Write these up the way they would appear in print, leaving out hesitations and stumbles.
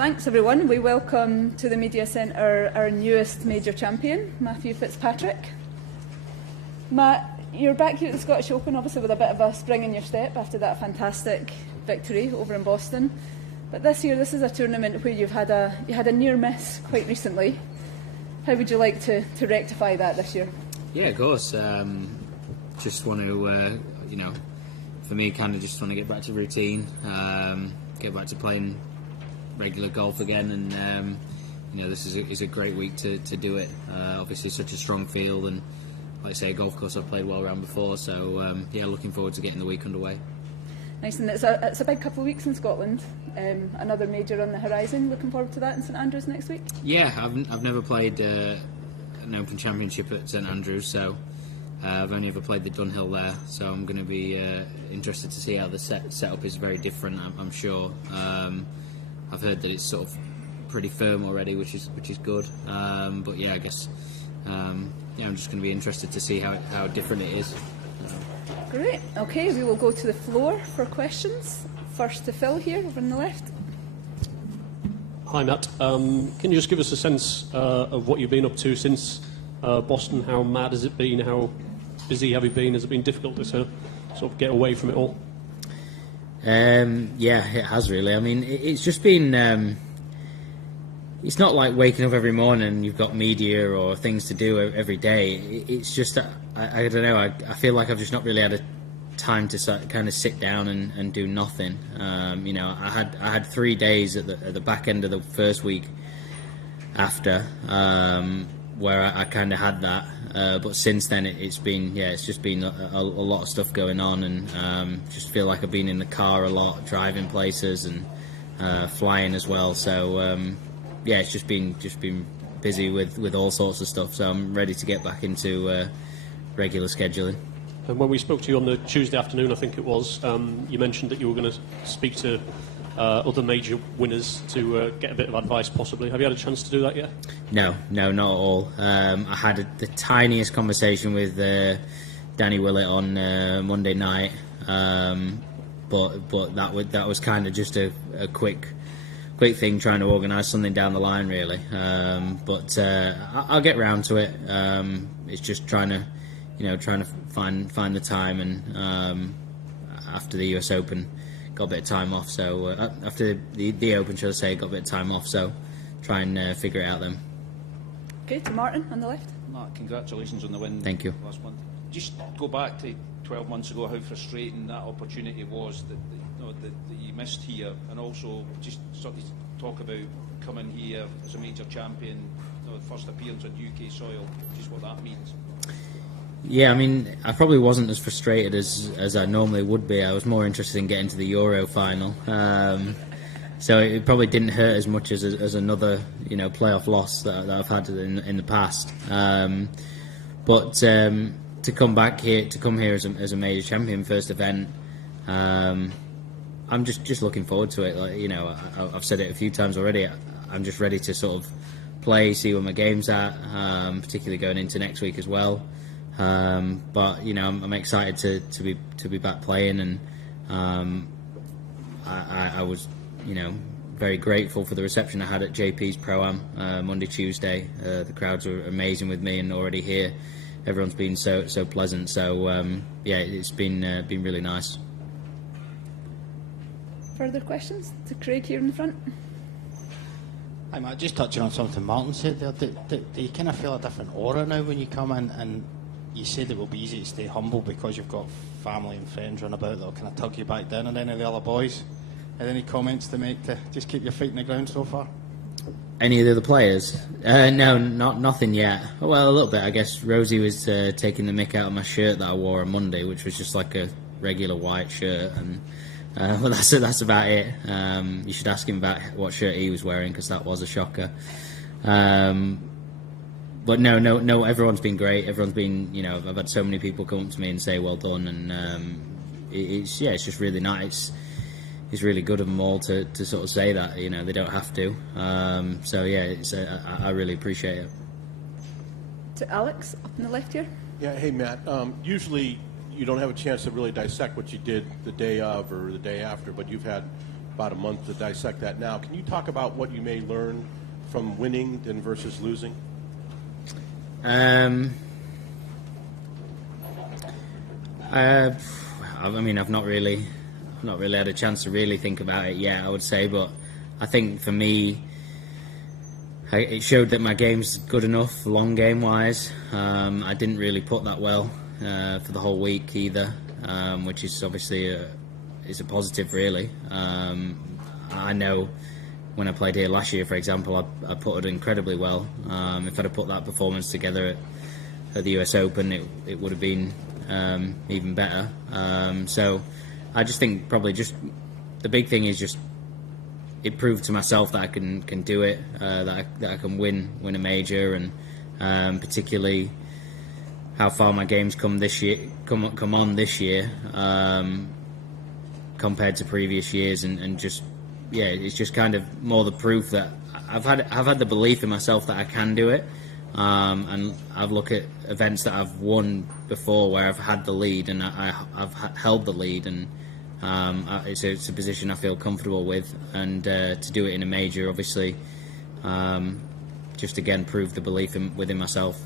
Thanks everyone. We welcome to the Media Centre our newest major champion, Matthew Fitzpatrick. Matt, you're back here at the Scottish Open, obviously with a bit of a spring in your step after that fantastic victory over in Boston. But this year, this is a tournament where you had a near miss quite recently. How would you like to rectify that this year? Yeah, of course. Just want to, for me, kind of just want to get back to routine, get back to playing regular golf again, and this is a great week to do it. Obviously, such a strong field, and like I say, a golf course I've played well around before. So looking forward to getting the week underway. Nice, and it's a big couple of weeks in Scotland. Another major on the horizon. Looking forward to that in St Andrews next week. Yeah, I've never played an Open Championship at St Andrews, so I've only ever played the Dunhill there. So I'm going to be interested to see how the setup is. Very different, I'm sure. I've heard that it's sort of pretty firm already, which is good. But yeah, I guess I'm just going to be interested to see how different it is. Great. Okay, we will go to the floor for questions. First to Phil here, over on the left. Hi Matt. Can you just give us a sense of what you've been up to since Boston? How mad has it been? How busy have you been? Has it been difficult to sort of get away from it all? Yeah, it has really. I mean, it's just been. It's not like waking up every morning and you've got media or things to do every day. It's just I don't know. I feel like I've just not really had a time to kind of sit down and do nothing. I had 3 days at the back end of the first week after where I kind of had that. But since then it's just been a lot of stuff going on, and just feel like I've been in the car a lot, driving places and flying as well. So it's just been busy with all sorts of stuff. So I'm ready to get back into regular scheduling. And when we spoke to you on the Tuesday afternoon, I think it was, you mentioned that you were going to speak to other major winners to get a bit of advice, possibly. Have you had a chance to do that yet? No, not at all. I had the tiniest conversation with Danny Willett on Monday night, but that was kind of just a quick thing, trying to organise something down the line, really. But I'll get round to it. It's just trying to find the time, and after the US Open, got a bit of time off. So after the Open, should I say, got a bit of time off. So try and figure it out then. Okay, to Martin on the left. Mark, congratulations on the win. Thank you. Last month. Just go back to 12 months ago, how frustrating that opportunity was that you missed here, and also just sort of talk about coming here as a major champion, first appearance on UK soil, just what that means. Yeah, I mean, I probably wasn't as frustrated as I normally would be. I was more interested in getting to the Euro final. So it probably didn't hurt as much as another, playoff loss that I've had in the past. But to come here as a major champion, first event, I'm just looking forward to it. Like, I've said it a few times already. I'm just ready to sort of play, see where my game's at, particularly going into next week as well. But I'm excited to be back playing, and I was very grateful for the reception I had at JP's Pro-Am Monday, Tuesday. The crowds were amazing with me, and already here everyone's been so pleasant. So it's been really nice. Further questions to Craig here in the front. Hi Matt, just touching on something Martin said there. Do you kind of feel a different aura now when you come in, and you said it will be easy to stay humble because you've got family and friends run about that'll kind of tug you back down, and any of the other boys? Had any comments to make to just keep your feet in the ground so far? Any of the other players? No, nothing yet. Well, a little bit, I guess. Rosie was taking the mick out of my shirt that I wore on Monday, which was just like a regular white shirt, and well, that's about it. You should ask him about what shirt he was wearing, because that was a shocker. But no, everyone's been great. Everyone's been, I've had so many people come up to me and say well done, and it's just really nice. It's really good of them all to sort of say that, they don't have to. I really appreciate it. To Alex, up on the left here. Yeah, hey Matt. Usually you don't have a chance to really dissect what you did the day of or the day after, but you've had about a month to dissect that now. Can you talk about what you may learn from winning than versus losing? I mean, I've not really had a chance to really think about it yet, I would say, but I think for me, it showed that my game's good enough, long game wise. I didn't really put that well for the whole week either, which is obviously is a positive, really. I know when I played here last year, for example, I put it incredibly well. If I'd have put that performance together at the US Open, it would have been even better. So I just think probably just the big thing is just it proved to myself that I can do it, that I can win a major, and particularly how far my games come on this year compared to previous years, and just it's just kind of more the proof that I've had the belief in myself that I can do it, and I've looked at events that I've won before where I've had the lead and I've held the lead, and it's a position I feel comfortable with, and to do it in a major, obviously, just again prove the belief within myself.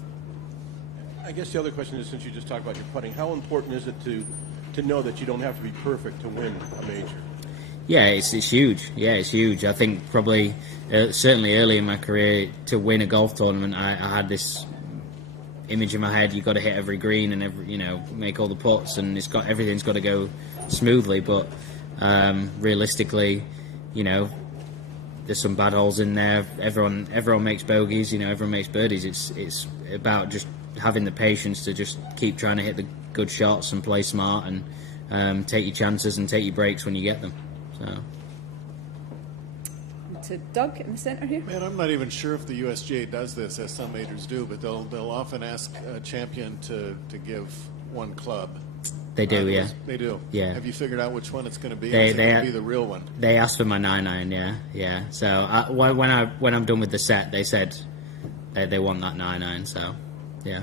I guess the other question is, since you just talked about your putting, how important is it to know that you don't have to be perfect to win a major? Yeah, it's huge. Yeah, it's huge. I think probably certainly early in my career to win a golf tournament, I had this image in my head: you've got to hit every green and make all the putts, and everything's got to go smoothly. But realistically, there's some bad holes in there. Everyone makes bogeys. Everyone makes birdies. It's about just having the patience to just keep trying to hit the good shots and play smart, and take your chances and take your breaks when you get them. So. To Doug in the centre here. Man, I'm not even sure if the USGA does this, as some majors do, but they'll often ask a champion to give one club. They do, yeah. They do. Yeah. Have you figured out which one it's going to be? They going to be the real one. They asked for my 9-iron, yeah. So when I'm done with the set, they said they want that 9-iron. So, yeah.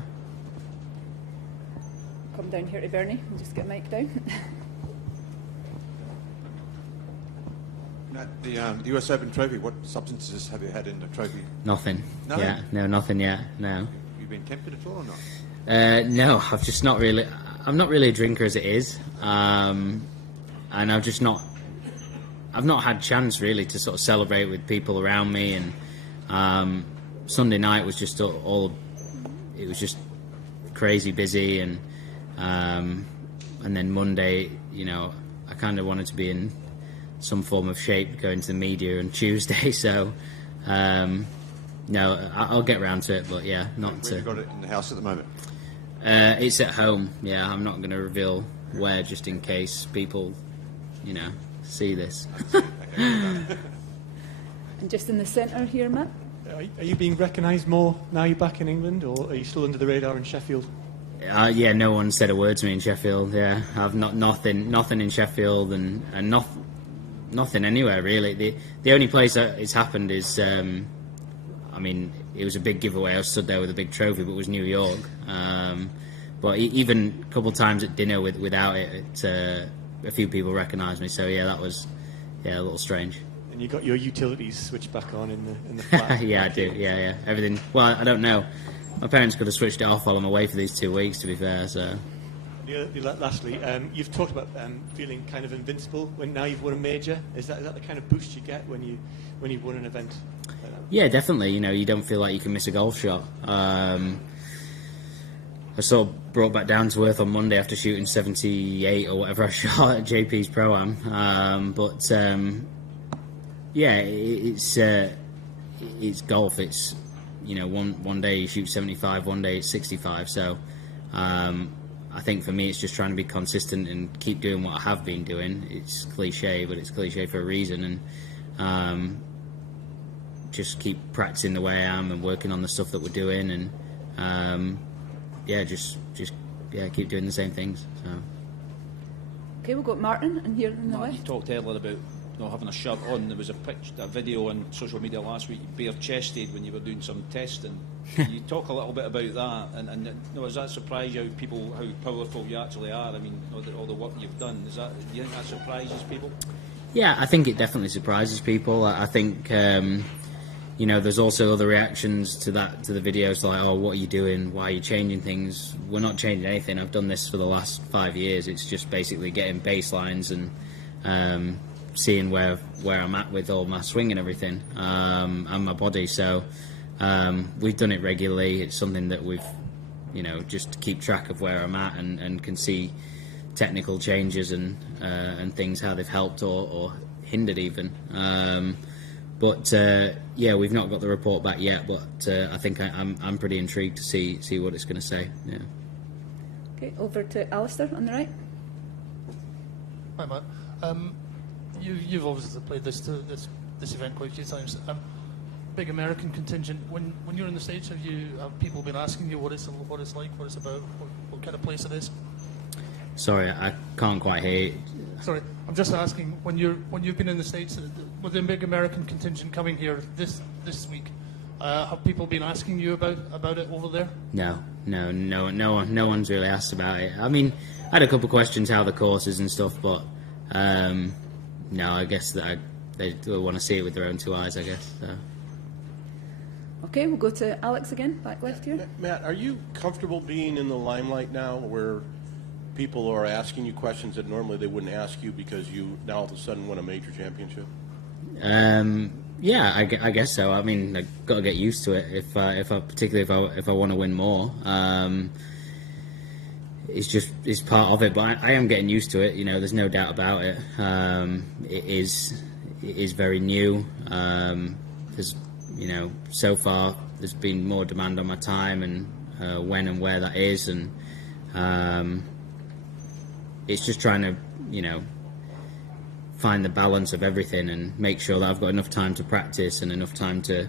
Come down here to Bernie and just get Mike down. The US Open trophy, what substances have you had in the trophy? Nothing. No? Yeah, no, nothing yet. No. Have you been tempted at all or not? No, I've just not really. I'm not really a drinker as it is, and I've just not. I've not had chance really to sort of celebrate with people around me, and Sunday night was just all. It was just crazy busy, and then Monday, I kind of wanted to be in some form of shape going to the media on Tuesday, so no, I'll get round to it, but yeah, not Where to. you got it in the house at the moment? It's at home. Yeah, I'm not going to reveal where, just in case people, see this. And just in the centre here, Matt. Are you being recognised more now you're back in England, or are you still under the radar in Sheffield? Yeah, no one said a word to me in Sheffield. Yeah, I've nothing in Sheffield, and nothing anywhere really. The only place that it's happened is, it was a big giveaway. I was stood there with a big trophy, but it was New York. But even a couple of times at dinner without it, a few people recognised me. So yeah, that was a little strange. And you got your utilities switched back on in the flat. Yeah, I do. Yeah. Everything. Well, I don't know. My parents could have switched it off while I'm away for these 2 weeks, to be fair. So. Lastly, you've talked about feeling kind of invincible when now you've won a major. Is that the kind of boost you get when you've won an event like that? Yeah, definitely. You don't feel like you can miss a golf shot. I sort of brought back down to earth on Monday after shooting 78 or whatever I shot at JP's Pro-Am. It's golf. It's one day you shoot 75, one day it's 65. So I think for me it's just trying to be consistent and keep doing what I have been doing. It's cliche, but it's cliche for a reason, and just keep practicing the way I am and working on the stuff that we're doing, and just keep doing the same things. So. Okay, we'll go to Martin and here in the You left. talked earlier about having a shirt on. There was a video on social media last week, bare-chested, when you were doing some testing. Can you talk a little bit about that? And does that surprise you, how powerful you actually are? I mean, all the work you've done, do you think that surprises people? Yeah, I think it definitely surprises people. I think there's also other reactions to the videos like, oh, what are you doing? Why are you changing things? We're not changing anything. I've done this for the last 5 years. It's just basically getting baselines and seeing where I'm at with all my swing and everything, and my body. So we've done it regularly. It's something that we've, just to keep track of where I'm at and can see technical changes and things, how they've helped or hindered even. But we've not got the report back yet. But I think I'm pretty intrigued to see what it's going to say. Yeah. Okay, over to Alistair on the right. Hi, Matt. You've obviously played this event quite a few times. Big American contingent. When you're in the States, have people been asking you what it's like, what it's about, what kind of place it is? Sorry, I can't quite hear you. Sorry, I'm just asking, when you've been in the States with the big American contingent coming here this week, have people been asking you about it over there? No one's really asked about it. I mean, I had a couple of questions how the course is and stuff, but no, I guess that they want to see it with their own two eyes, I guess. So. Okay, we'll go to Alex again, back left here. Matt, are you comfortable being in the limelight now, where people are asking you questions that normally they wouldn't ask you because you now all of a sudden won a major championship? Yeah, I guess so. I mean, I've got to get used to it. Particularly if I want to win more, it's part of it. But I am getting used to it. There's no doubt about it. It is very new. There's so far there's been more demand on my time and when and where that is, and it's just trying to find the balance of everything and make sure that I've got enough time to practice and enough time to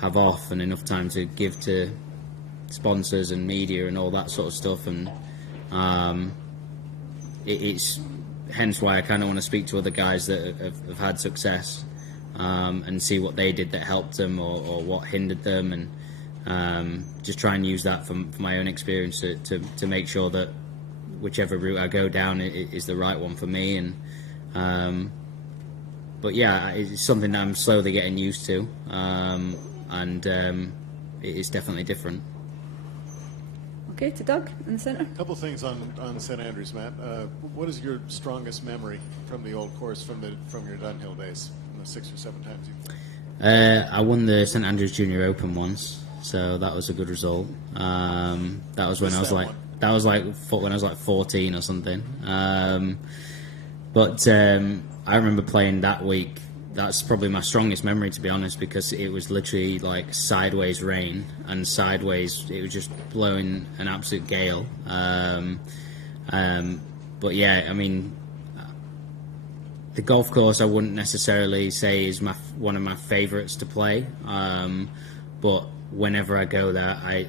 have off and enough time to give to sponsors and media and all that sort of stuff. And it's hence why I kind of want to speak to other guys that have had success and see what they did that helped them or what hindered them, and just try and use that for my own experience to make sure that whichever route I go down is the right one for me. And but yeah, it's something that I'm slowly getting used to, and it is definitely different. Okay, to Doug in the centre. A couple of things on St Andrews, Matt. What is your strongest memory from the old course, from your Dunhill days, from the 6 or 7 times you've played? I won the St Andrews Junior Open once, so that was a good result. That was when I was like 14 or something. But I remember playing that week. That's probably my strongest memory, to be honest, because it was literally like sideways rain and sideways. It was just blowing an absolute gale. But yeah, I mean, the golf course I wouldn't necessarily say is one of my favourites to play. But whenever I go there, I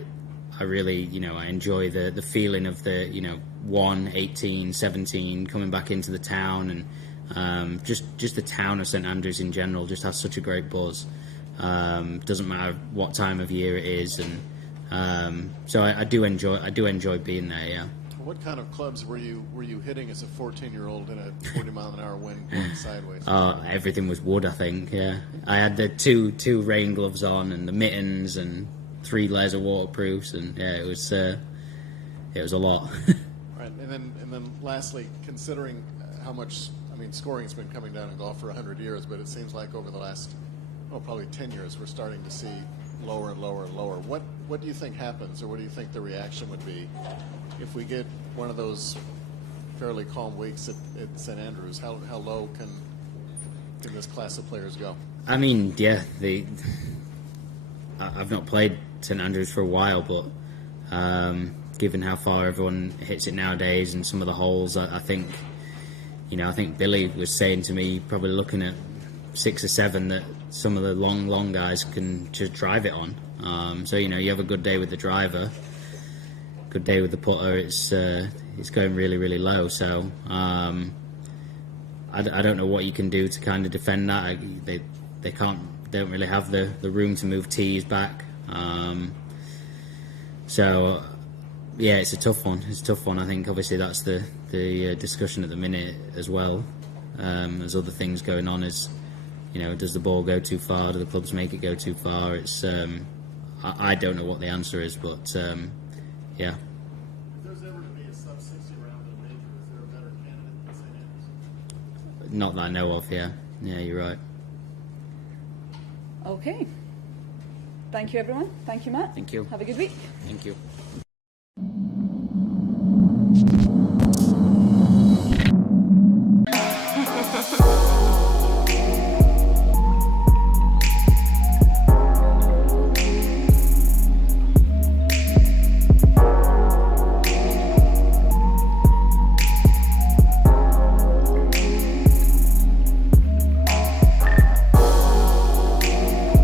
really, I enjoy the feeling of the, 1, 18, 17, coming back into the town, and just the town of St Andrews in general just has such a great buzz. Doesn't matter what time of year it is, and so I do enjoy being there. Yeah. What kind of clubs were you hitting as a 14-year-old in a 40-mile-an-hour wind going sideways? Everything was wood, I think. Yeah, I had the two rain gloves on and the mittens and 3 layers of waterproofs, and yeah, it was a lot. Right, and then lastly, considering how much, scoring's been coming down in golf for 100 years, but it seems like over the last, probably 10 years, we're starting to see lower and lower and lower. What do you think happens, or what do you think the reaction would be if we get one of those fairly calm weeks at St Andrews? How low can this class of players go? I mean, yeah, I've not played St Andrews for a while, but given how far everyone hits it nowadays and some of the holes, I think Billy was saying to me, probably looking at 6 or 7, that some of the long guys can just drive it on. So you have a good day with the driver, good day with the putter. It's going really, really low. So I don't know what you can do to kind of defend that. They don't really have the room to move tees back. So yeah, it's a tough one. I think obviously that's the discussion at the minute as well. There's other things going on. Is does the ball go too far? Do the clubs make it go too far? It's I don't know what the answer is, but yeah. If there's ever to be a sub-60 round in a major, is there a better candidate than St. Andrews? Not that I know of. Yeah, you're right. Okay. Thank you, everyone. Thank you, Matt. Thank you. Have a good week. Thank you.